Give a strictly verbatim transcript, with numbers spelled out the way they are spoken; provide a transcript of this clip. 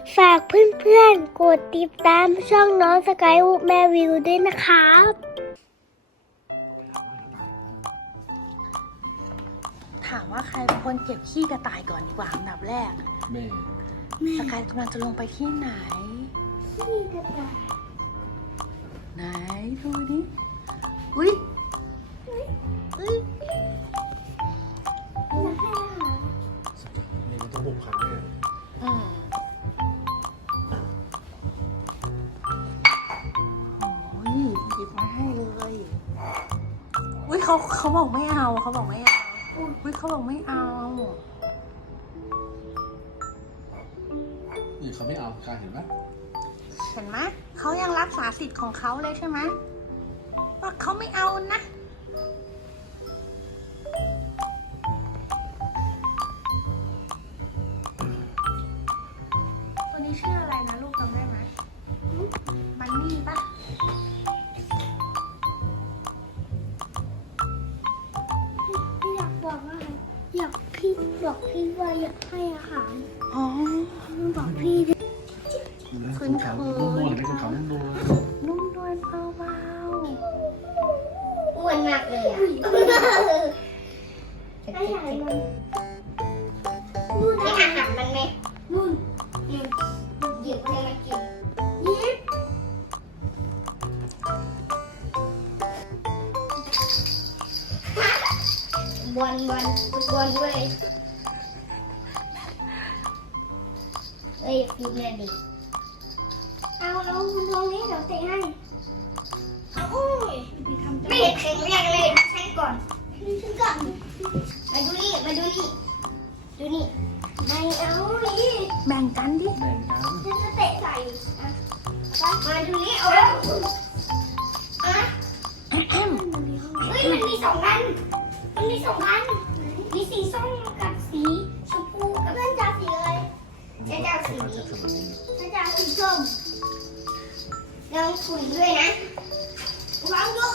ฝากเพื่อนๆกดติดตามช่องน้องสกายวูแม่วิวด้วยนะครับถามว่าใครเป็นคนเก็บขี้กระต่ายก่อนดีกว่าอันดับแรกแม่สกายกำลังจะลงไปที่ไหนนี่กระต่ายไหนดูดิอุ้ยอุ้ยอยากให้อาหารนี่มันต้องบุกครั้งแน่อืมโอ้ยหยิบมาให้เลยอุ้ยเขาเขาบอกไม่เอาเขาบอกไม่เอาอุ้ยเขาบอกไม่เอานี่เขาไม่เอาการเห็นไหมเห็นไหมเขายังรักษาสิทธิ์ของเขาเลยใช่ไหมว่าเขาไม่เอานะตัวนี้ชื่ออะไรนะลูกจำได้ไหมมันนี่ปะอยากบอกว่าอยากพี่บอกพี่ว่าอยากให้อาหารอ๋อบอกพี่ดิคุ้นเคยนุ่มนวลนี่เป็นเขานุ่มนวลนุ่มนวลเบาอ้วนมากเลยอ่ะให้อาหารมันนู่นให้อาหารมันไหมนู่นหยิบหยิบให้มันกินหยิบบอลบอลฟุตบอลด้วยเอ้ยฟิตเนสดิเอาเอาคุณตรงนี้เดี๋ยวเตะให้เอาโอ้ยไม่เห็นแข็งแรงเลยใช้ก่อนฉันก่อนมาดูนี่มาดูนี่ดูนี่ไม่เอานี่ๆแบ่งกันดิแบ่งกันฉันจะเตะใส่อ่ะมาดูนี่เอาอ่ะแอมเฮ้ยมันมีสองอันมันมีสองอันมีสีส้มกับสีชมพูกับเพื่อนจะสีอะไรฉันจะเอาสีเขานี้จะสนุกฉันจะเอาสีส้มลองขุยด้วยนะวางด้